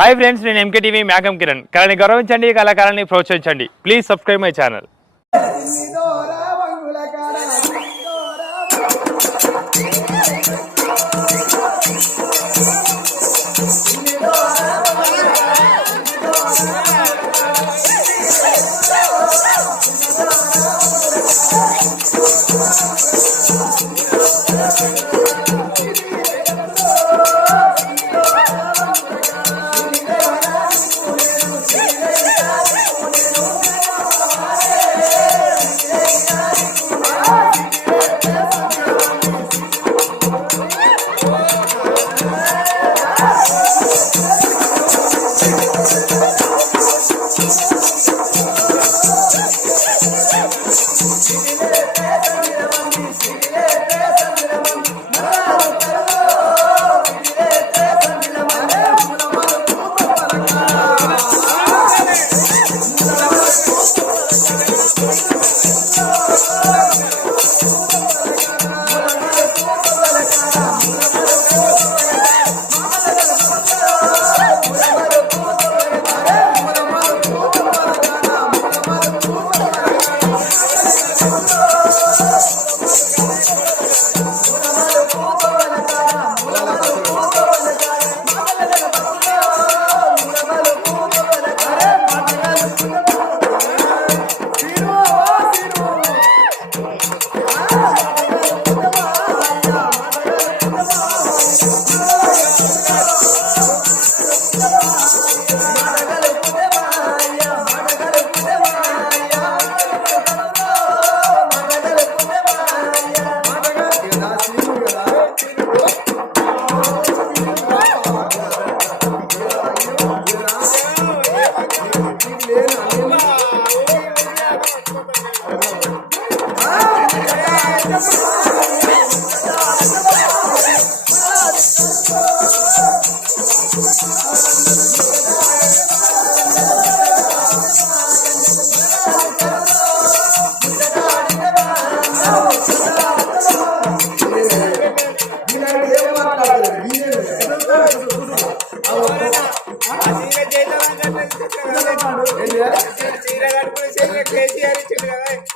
Hi friends, నేను MK TV మేఘం కిరణ్. కళని గౌరవించండి, కళాకారాన్ని ప్రోత్సహించండి. Please subscribe my channel.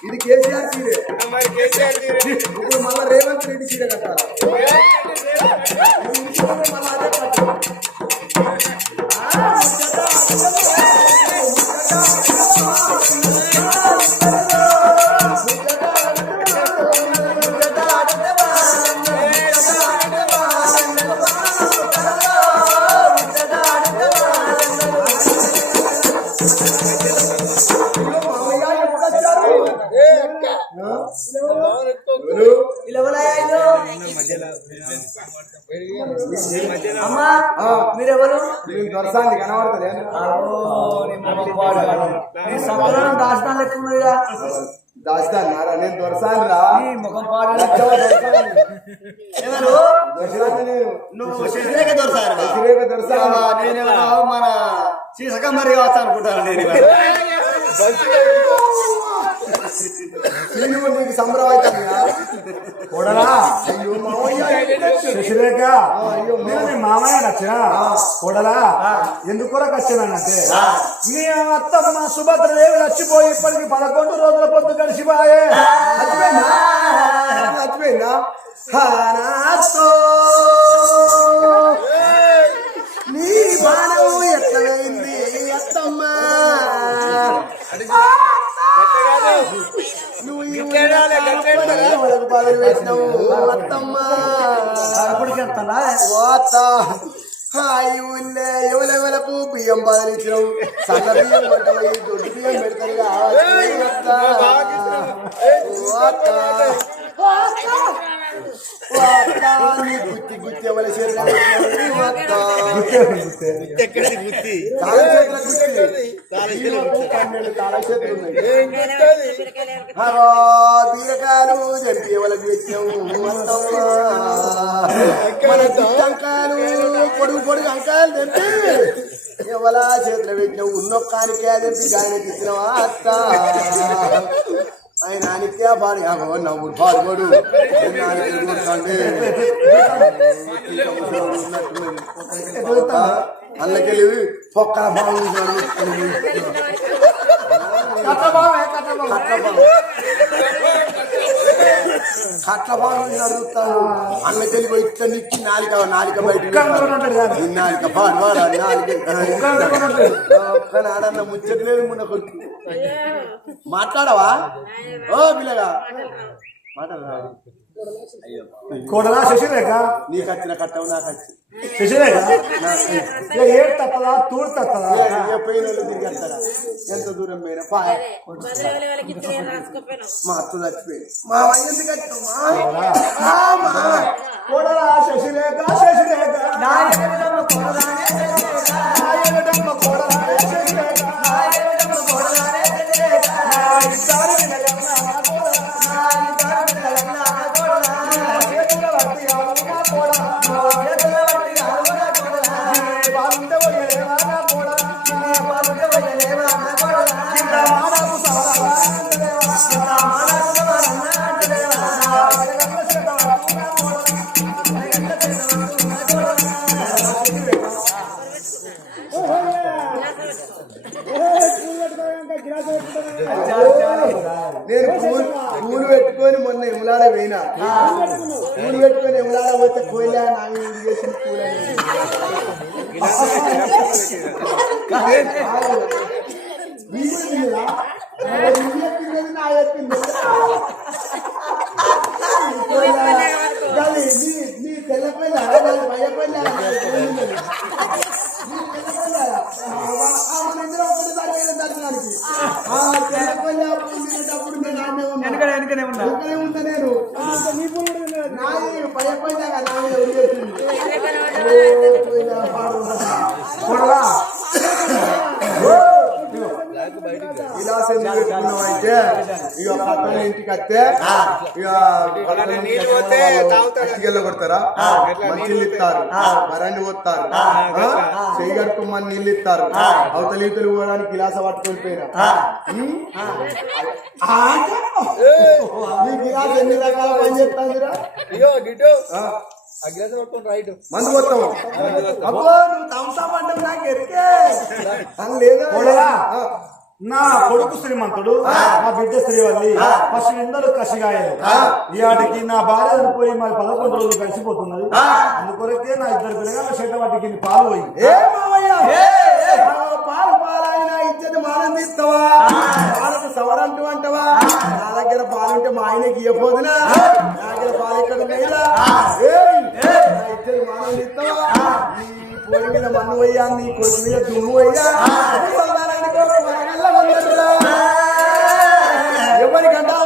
ఇది కేసీఆర్ చీరే ఇప్పుడు మళ్ళా రేవంత్ రెడ్డి చీర కట్టాలి. మీరెవరు? దొరసాంది కనబడుతుంది. దాస్తాను ఎక్కువగా దాస్తాను నేను దొరసాను రా. ముఖం పాడు ఎవరు? నువ్వు శశిరేఖ దొరసాను. నేనేమో మన శ్రీసకమరి కావచ్చు అనుకుంటాను. నేను నీకు సంబరం అవుతాను శశిరేఖ, నేను మామయ్య వచ్చినా కొడలా ఎందుకు కూడా వచ్చానంటే మీ అత్తమ్మ సుభద్రదేవి చచ్చిపోయి ఇప్పటికి 11 రోజుల పొద్దు గడిచిపోయే. చచ్చిపోయిందా? నీ బాణం ఎక్కడైంది అత్తమ్మ? ఎవరెవరకు బియ్యం బదిలించడం, సన్న బియ్యం పట్టబోయి దొడ్డు బియ్యం పెడతారు. గుత్తి గుత్తి ఎవరి బీరకాయలు జంపి ఎవరికి పెట్టినావు మన అంకాలు పొడుగు పొడుగు అంకాలు తెంపి ఎవలా చేతులు పెట్టినావు. ఉన్నొక్కానికే తెంపి గాయనకి ఇచ్చినావా అత్త? ఆయన నిత్యా పాడి నవ్వుడు పాడుకోడు అందుకెళ్ళి పొక్కల బాగు కట్ల బాగు అడుగుతాను అందుకెళ్ళి పోయి ఇట్లా నిక్కి నాలిక బయట నాలిక ఆడన్న ముచ్చట్లేదు మున్న కొడుకు మాట్లాడవా ఓ పిల్లగా మాట్లాడరా కోడలా శశిరేఖ నీకు వచ్చిన కట్టవు నాకు వచ్చి శశిరేఖ ఏడు తప్పదా తూడు తప్పదా పోయిన వాళ్ళు తిరిగి వస్తారా ఎంత దూరం పోయినా మా అత్త చచ్చిపోయింది మా ఎందుకు వచ్చావు కోడలా శశిరేఖ శశిరేఖ నేను పూలు పెట్టుకొని మొన్న ఎములాడ పోయినా పూలు పెట్టుకొని ఎములాడ పోతే కోయిలా నామి చేసిన పూలు నా చెప్పింది నీ తెల్లపోయినా భయపోయినా దర్శనానికి నేను ఆడనే ఉన్నా నేను భయపోయినా కదా విలాసం పెట్టుకున్నామంటే ఇక పక్కన ఇంటికి వస్తే ఇక అట్టికెళ్ళ కొడతారా మంచిళ్ళు ఇస్తారు మరణి పోతారు చెయ్యి కట్టుకోమని నీళ్ళు ఇస్తారు అవతలి ఈతలు పోవడానికి గిలాస పట్టుకొని పోయినా ఈ గిలాస ఎన్ని రకాల పని చెప్తాందిరా మందు పోతాము అబ్బో నువ్వు థమ్సప్ అంటే నాకు ఎరికే అని లేదా నా కొడుకు శ్రీమంతుడు నా బిడ్డ శ్రీవల్లి ఫస్ట్ ఎందరూ కసిగాయలు ఈ ఆటికి నా భార్య చనిపోయి మరి 11 రోజులు కలిసిపోతున్నది అందుకొరకే నా ఇద్దరు పిల్లగా చెట్ట వాటికి పాలు పోయి పాలైనా ఇచ్చేది మానం తీస్తావా వాళ్ళకు సవడంటూ అంటావా నా దగ్గర పాలుంటే మా ఆయనకి ఇవ్వబోదునా నా దగ్గర పాలు ఎక్కడ ఉన్నాయిరా ఇచ్చేది మానం తీస్తావా నీ పొడి మీద మన్ను పోయ్యా నీ కొడుకు మీద దుమ్ము పోయ్యా ఎవరికంటా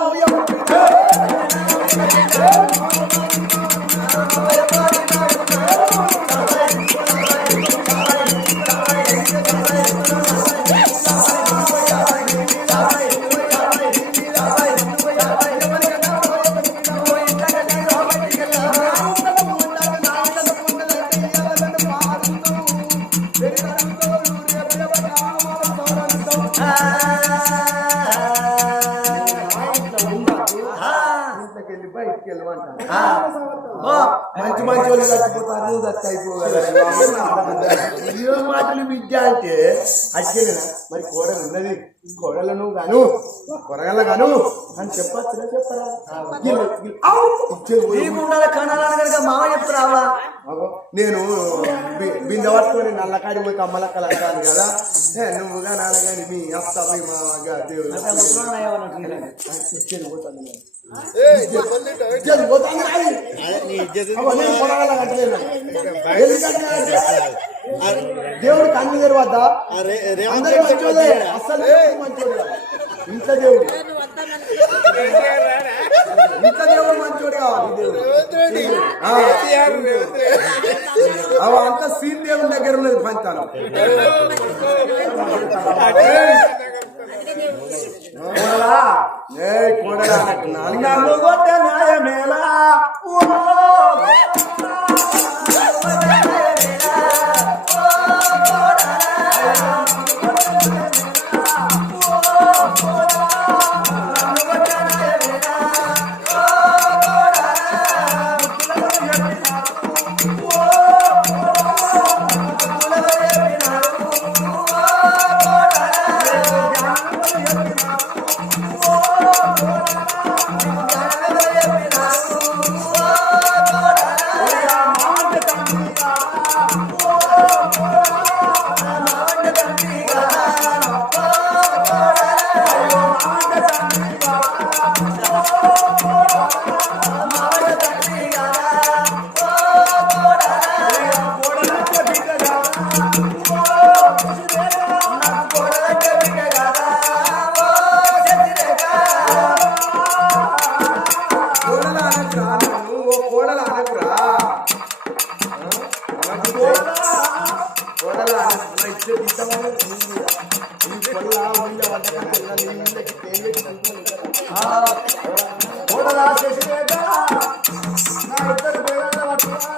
మంచి మంచి వాళ్ళు చచ్చిపోతారు నువ్వు దత్త అయిపోగలరు మాటలు విద్య అంటే అడిగేనా మరి కోడలు ఉన్నది కోడలను గాను కొరగల గాను అని చెప్పచ్చు చెప్పరా మామ చెప్తారా నేను బిందె పట్టుకొని నల్లకాడి పోతే అమ్మలక్కలు అంటాను కదా నువ్వుగా నాన్నగాని మీ అత్త మీ మామగా దేవుడు దేవుడు కన్ను తెరవద్దా అందరూ మంచోడే అసలు మంచోడు ఇంత దేవుడు మంచోడు కావాలి దేవుడు అంత సీన్ దేవుని దగ్గర ఉన్నది పంచాను న్యాయమేలా ఇచ్చే తీద్దామని కోడలా శశిరేఖ, నా ఇద్దరు పిల్లగాళ్ళ పట్టుకొని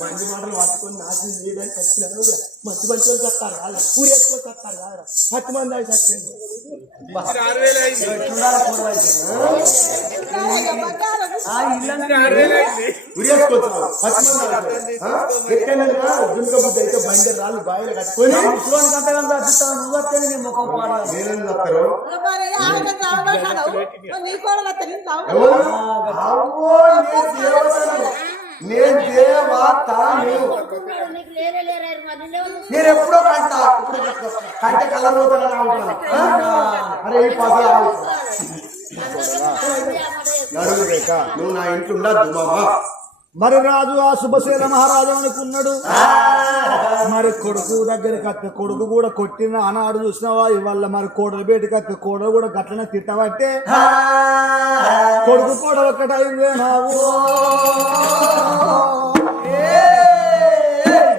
మంచి మాటలు పట్టుకొని నాశనం చేయడానికి వచ్చినారు. మంచి మంచి వాళ్ళు చెప్తారు కాదు, ఊరేసుకొని చెప్తారు కాదు, 10 మంది అయి చచ్చింది. ఊరేసుకొచ్చారు 10 మంది ఎక్కడైనా దుర్గ బుద్ధి అయితే బండి రాళ్ళు బాయిలు కట్టుకొని నువ్వు వస్తే నీ ముఖం పాడు నేనేం చెప్తారు నేను దేవతాను. నేను ఎప్పుడో కంటే కలర్ అరే ఈ పసలు నడుము రేఖ నువ్వు నా ఇంట్లో ఉండద్దు మామ. మరి రాజు ఆ శుభశీల మహారాజు అనుకున్నాడు. మరి కొడుకు దగ్గరికి అత్త కొడుకు కూడా కొట్టిన ఆనాడు చూసినావా, ఇవాళ మరి కోడలు బయటకు అత్త కోడలు కూడా గట్లనే తిట్టబట్టే కొడుకు కూడా ఒక్కటైందే నావు.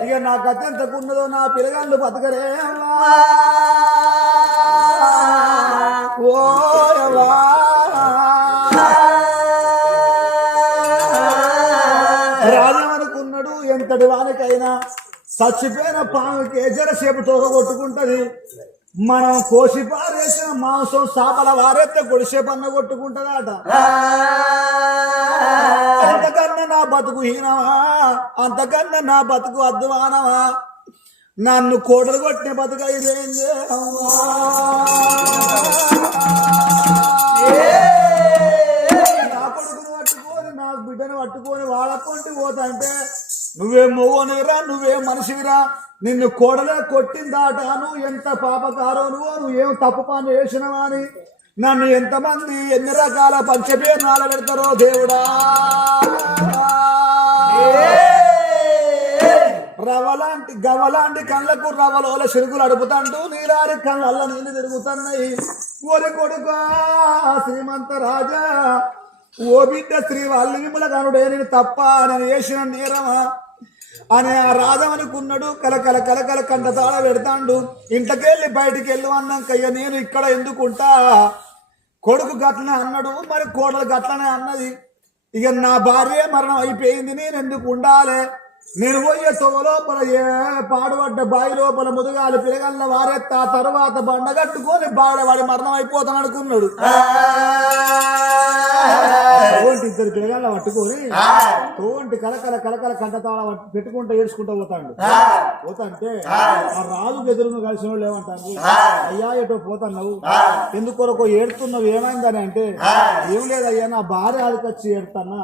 ఇక నా గత ఎంతకున్నదో నా పిల్లగాళ్ళు బతకరే ఓయవా. రాజమనుకున్నాడు ఎంతటి వానికైనా చచ్చిపోయిన పాముకి జరసేపు తోక కొట్టుకుంటది. మనం కోసి పారేసిన మాంసం సాపల వారెత్తే కొడిసేపన్న కొట్టుకుంటదట. అంతకన్నా నా బతుకు హీనమా, అంతకన్నా నా బతుకు అద్వానమా, నన్ను కోడలు కొట్టిన బతుక ఇదేం నా కొడుకును పట్టుకొని నా బిడ్డను పట్టుకొని వాళ్ళకొంటి పోతాంటే నువ్వే మొగోనివిరా, నువ్వే మనిషివిరా, నిన్ను కోడలే కొట్టిందాట, నువ్వు ఎంత పాపకారో నువ్వేం తప్పు పని చేసినవా అని నన్ను ఎంతమంది ఎన్ని రకాల పంచపేర్నాల పెడతారో దేవుడా. రవలాంటి గవలాంటి కళ్ళకు రవలోల చెరుకులు అడుపుతాంటూ నీలారి కళ్ళ నీళ్ళు తిరుగుతున్నాయి. ఓరి కొడుకా శ్రీమంత రాజా, ఓ బిడ్డ శ్రీ వల్లిముల కనుడే నేను తప్ప నేను చేసిన నేరమా అని ఆ రాజమనుకున్నాడు. కలకల కలకల కంట తాళ పెడతాండు. ఇంట్లోకెళ్ళి బయటికి వెళ్ళు అన్నాకయ్య నేను ఇక్కడ ఎందుకుంటా. కొడుకు గట్లనే అన్నాడు, మరి కోడలు గట్లనే అన్నది. ఇక నా భార్య మరణం అయిపోయింది, నేను ఎందుకు ఉండాలి, నేను పోయే తొవ లోపల పాడుపడ్డ బావి లోపల ముదుగాలి పిలగల్ల వారెత్తా తర్వాత బండ కట్టుకొని వాడి మరణం అయిపోతాను అనుకున్నాడు. ఇద్దరు పిలగల్ల పట్టుకొని తోంటి కలకల కలకల కంటతాళ పెట్టుకుంటూ ఏడ్చుకుంటూ పోతాంటే ఆ రాజు ఎదురును కలిసిన వాళ్ళు ఏమంటారు, అయ్యా ఎటో పోతున్నావు, ఎందుకొరకు ఏడుతున్నావు, ఏమైందని అంటే ఏం లేదయ్యా నా భార్య ఆడికొచ్చి ఏడుతానా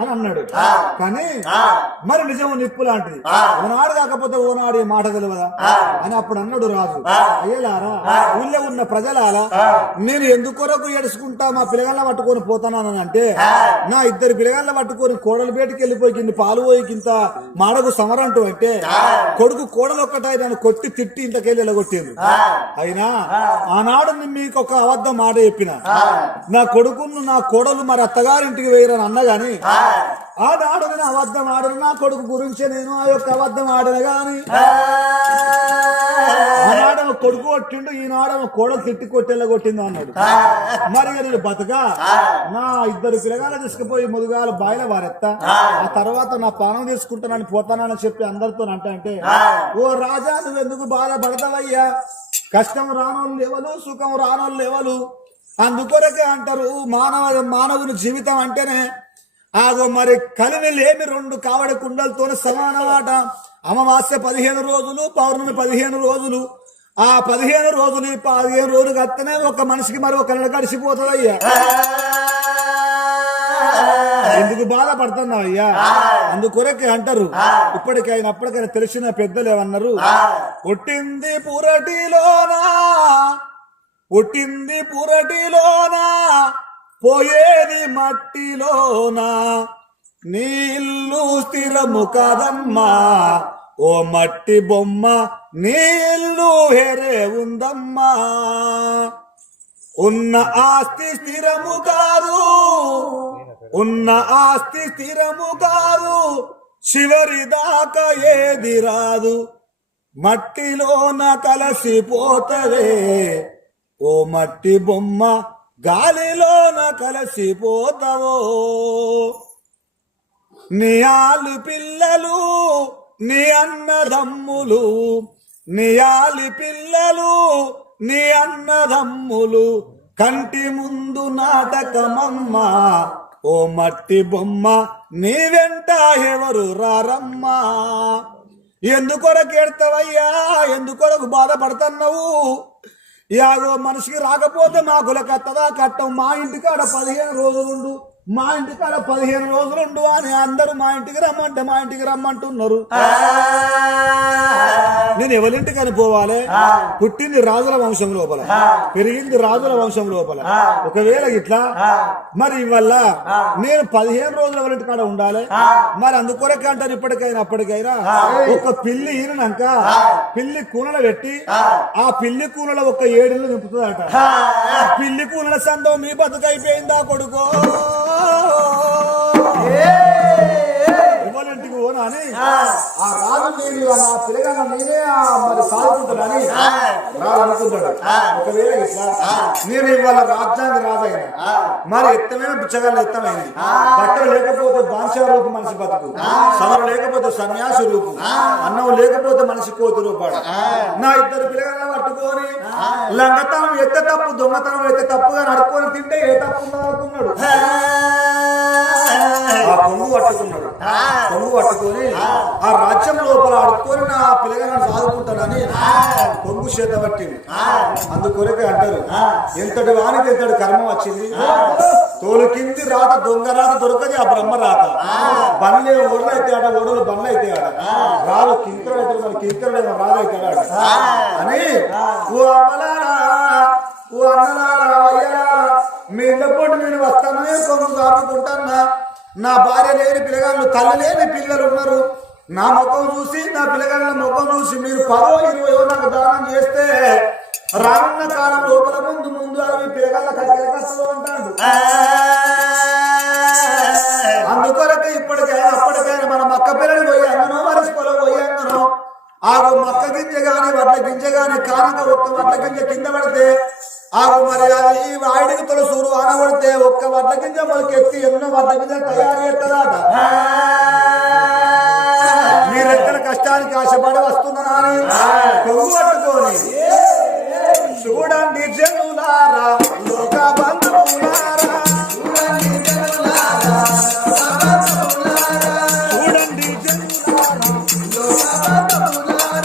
అని అన్నాడు. కానీ మరి నిజం నిప్పు లాంటిది, ఓనాడు కాకపోతే ఓనాడు ఈ మాట తెలియదా అని అప్పుడు అన్నాడు రాజు. అయ్యలారా ఊళ్ళో ఉన్న ప్రజలారా, నేను ఎందుకొరకు ఏడుచుకుంటా మా పిల్లగాళ్ళ పట్టుకొని పోతానని అంటే నా ఇద్దరు పిల్లగాళ్ళ పట్టుకొని కోడలు బయటికి వెళ్ళిపోయి కింద పాలు పోయి కింద మాడకు సమరంటూ అంటే కొడుకు కోడలు ఒక్కటాయి నన్ను కొట్టి తిట్టి ఇంతకెళ్ళి ఎలగొట్టింది. అయినా ఆనాడు మీకు ఒక అబద్ధం మాట చెప్పిన, నా కొడుకును నా కోడలు మరి అత్తగారింటికి వేయరని అన్నగాని ఆనాడు నేను అబద్ధం ఆడను, నా కొడుకు గురించే నేను ఆ యొక్క అబద్ధం ఆడిన గాని ఆనాడేమో కొడుకు కొట్టిండు, ఈనాడేమో కోడలు తిట్టి కొట్టేలా కొట్టింది అన్నాడు. మరి నేను బతుక నా ఇద్దరు పిల్లగాలు తీసుకుపోయి ముదుగాలు బాయిల వారెత్తా, ఆ తర్వాత నా పానం తీసుకుంటానని పోతానని చెప్పి అందరితో అంటే ఓ రాజా నువ్వెందుకు బాధపడతావయ్యా, కష్టం రానోళ్ళు లేవలు, సుఖం రానోళ్ళు లేవలు, అందుకొరకే అంటారు మానవుని జీవితం అంటేనే ఆగో మరి కలిమి లేమి 2 కావడి కుండలతోనే సమానమాట. అమావాస్య 15 రోజులు, పౌర్ణమి 15 రోజులు, ఆ 15 రోజులు 15 రోజులు కత్తనే ఒక మనిషికి మరి ఒక నెల గడిచిపోతుందయ్యా. ఎందుకు బాధపడుతున్నావు అయ్యా, అందుకొరకే అంటారు ఇప్పటికైనా అప్పటికైనా తెలిసిన పెద్దలు ఏమన్నారు, పుట్టింది పురటిలోనా పోయేది మట్టిలోనా, నీళ్ళు స్థిరము కాదమ్మా ఓ మట్టి బొమ్మ, నీళ్ళు హెరే ఉందమ్మా, ఉన్న ఆస్తి స్థిరము కాదు ఉన్న ఆస్తి స్థిరము కాదు చివరి దాకా ఏది రాదు మట్టిలోన కలసిపోతవే ఓ మట్టి బొమ్మ గాలిలోన కలసిపోతావో నీ ఆలు పిల్లలు నీ అన్నదమ్ములు నీ ఆలి పిల్లలు నీ అన్నదమ్ములు కంటి ముందు నాటకమమ్మ ఓ మట్టి బొమ్మ నీ వెంట ఎవరు రారమ్మా ఎందుకొరకు ఎడతావయ్యా ఎందుకొరకు బాధపడుతున్నావు యాగో మనిషికి రాకపోతే మా కులకత్తదా కట్టం మా ఇంటికాడ 15 రోజులుండు మా ఇంటికాడ 15 రోజులుండు అని అందరూ మా ఇంటికి రమ్మంటే మా ఇంటికి రమ్మంటున్నారు నేను ఎవరింటికని పోవాలి పుట్టింది రాజుల వంశం లోపల పెరిగింది రాజుల వంశం లోపల ఒకవేళ ఇట్లా మరి వల్ల నేను 15 రోజుల ఎవరింటికాడ ఉండాలి మరి అందుకొరకే అంటారు ఇప్పటికైనా అప్పటికైనా ఒక పిల్లి ఈనాక పిల్లి కూనల పెట్టి ఆ పిల్లి కూనల ఒక 7 ఇళ్ళు నింపుతుందట పిల్లి కూనల సందో మీ బతుకైపోయిందా కొడుకో ఎవరింటికి పోనా అని ఆ రాజు నేను నా పిల్లగా నేనే మరి సాగుతుంటానని రానుకుంటాడు ఒకవేళ ఇట్లా నేను ఇవాళ రాజ్యాంగ రాజైన మరి ఎత్తమైన బిచ్చగాళ్ళు ఎత్తమైంది బట్టలు లేకపోతే బాంఛా రూపు మనిషి బతుకు సమరు లేకపోతే సన్యాసి రూపు అన్నం లేకపోతే మనిషి కోతి రూపాడు నా 2 పిల్లగాళ్ళ పట్టుకొని లంగతనం ఎత్తే తప్పు దొంగతనం ఎత్తే తప్పుగా నడుకొని తింటే ఏ తప్పు అనుకున్నాడు ఆ పొంగు పట్టుకున్నాడు పొంగు పట్టుకొని ఆ రాజ్యం లోపల అడుక్కొని నా పిల్లగాలను సాదుకుంటానని పొంగు చేత పట్టింది అందుకొరకే అంటారు ఎంతటి వానికి ఎంతటి కర్మ వచ్చింది తోలు కింది రాత దొంగ రాత దొరకది ఆ బ్రహ్మ రాత బండ్లే ఓడలు అయితే ఆడ ఓడలు బండ్లు అయితే ఆడ రాదు కింకరుడు అయితే మన కింకరుడు రాదు అయితే ఆడ అని ఓ అమ్మలారా ఓ అన్నలారా అయ్యలారా మీ ఇళ్ళ పోటీ నేను వస్తానని కొంగు కాపుకుంటానా నా భార్య లేని పిల్లగాళ్ళు తల్లి లేని పిల్లలు ఉన్నారు నా ముఖం చూసి నా పిల్లగాళ్ళ ముఖం చూసి మీరు 10 20 నాకు దానం చేస్తే రానున్న కాలం లోపల ముందు ముందు అవి పిల్లగాళ్ళ కష్టం అంటాడు అందుకొరకే ఇప్పటికైనా అప్పటికైనా మన మక్క పిల్లని పోయి అందనో మరిసిపోలో పోయి అందనో ఆగు మక్క గింజ గాని వడ్ల గింజ గాని కానక ఒక్క వడ్ల గింజ కింద పడితే ఆగు మరి అది వాడికి తొలసూరు ఆనబడితే ఒక్క వడ్ల గింజ మొలకెత్తి ఎన్నో వడ్ల గింజ తయారు చేస్తుందట మీరెక్కడ కష్టానికి ఆశపడి వస్తున్నారని కొంగు పట్టుకొని చూడండి జనులారా లోక బంధువులారా చూడండి జనులారా చూడండి జనులారా లోక బంధువులారా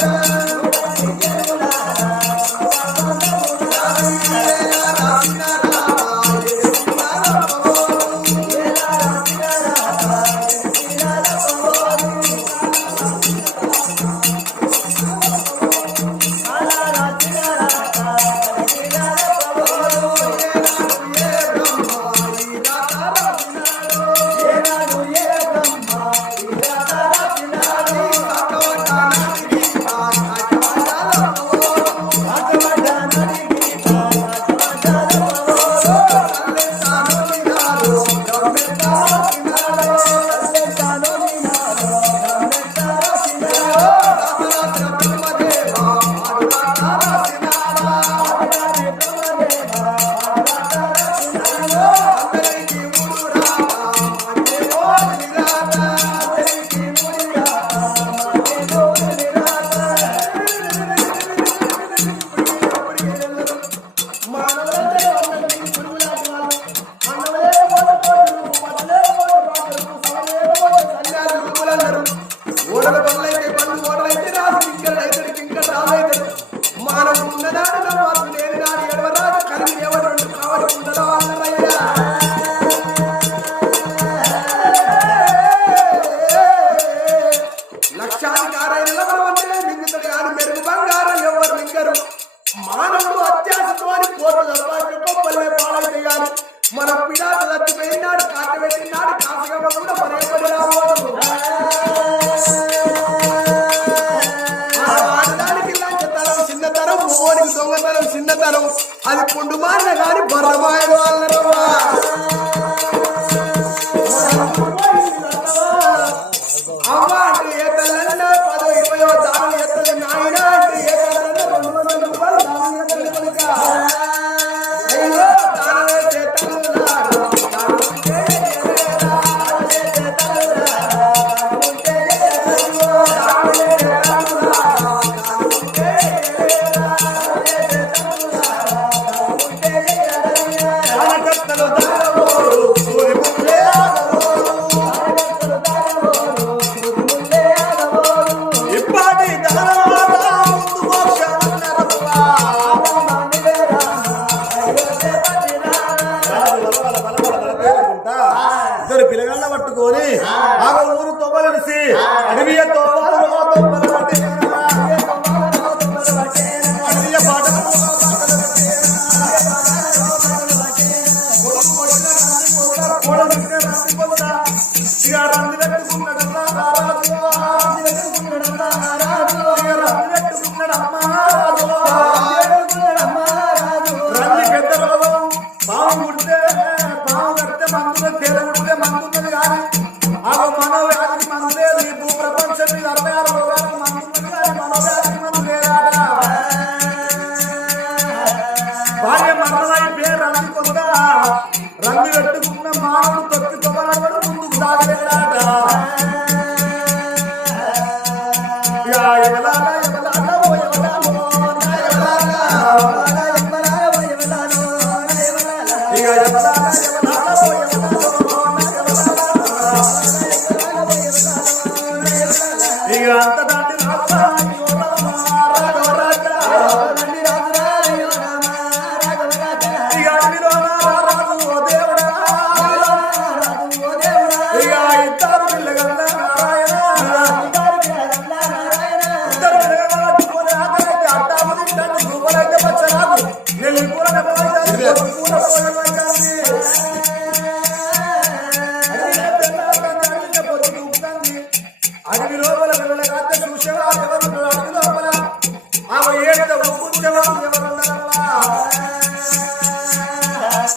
చిన్నతనం అది పుండు మారిన కానీ బర్రమాయలు అల్లరమ్మా కళ్ళ పట్టుకొని ఆ ఊరు తొవ్వలడిసి అడవియ తోవాలు తొవ్వల పట్టి అడవియ పాట రంగు పెట్టుకున్న మానవుడు తొక్కి తొమ్మలాడు ముందుకు సాగలేడాట ఇక అంత దాటి అడవి లోపల చూసేవాళ్ళు ఎవరు అడవి లోపల ఆమె ఏడుద